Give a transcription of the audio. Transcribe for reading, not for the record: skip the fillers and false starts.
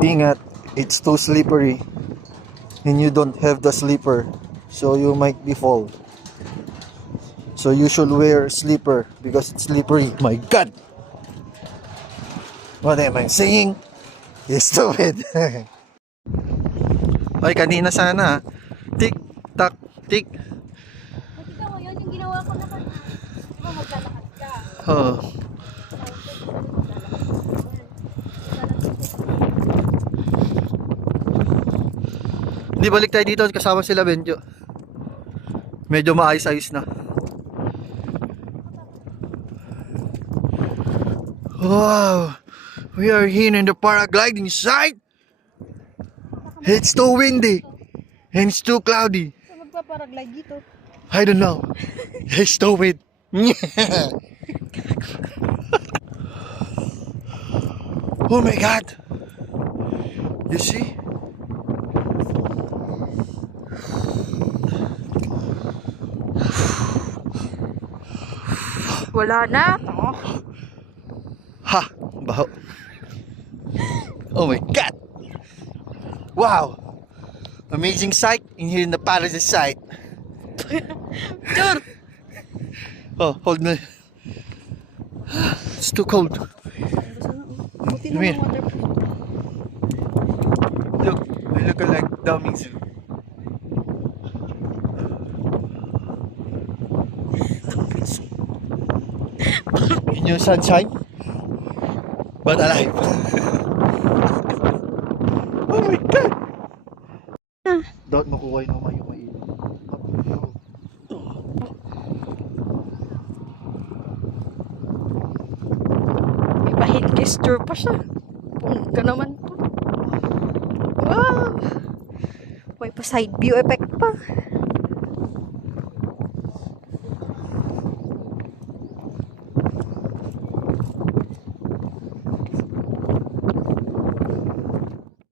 Ingat, it's too slippery and you don't have the slipper, so you might be fall. So you should wear a slipper because it's slippery. My God! What am I saying? You stupid. Ay, kanina sana. Tik, tak, tik. Nakita mo yun, yung ginawa ko na kanina. Di ba maglalakad ka? Oh. Hindi, balik tayo dito kasama sila Benjo. Medyo maayos-ayos na. Wow! We are here in the paragliding site. It's too windy and it's too cloudy. So magpaparaglide dito. I don't know. It's too windy. Oh my God! You see? Wala na. Ha! Baho. Oh my God! Wow! Amazing sight in here in the paradise site. Sure. Oh, hold me. It's too cold. Buti Come na here. ng waterproof. Look, I look like dummies. In your sunshine, but alive. Oh my God! Dapat makuha yung mga yung mainit. May pa-head gesture pa siya. Pungka naman to. Wow! May pa side view effect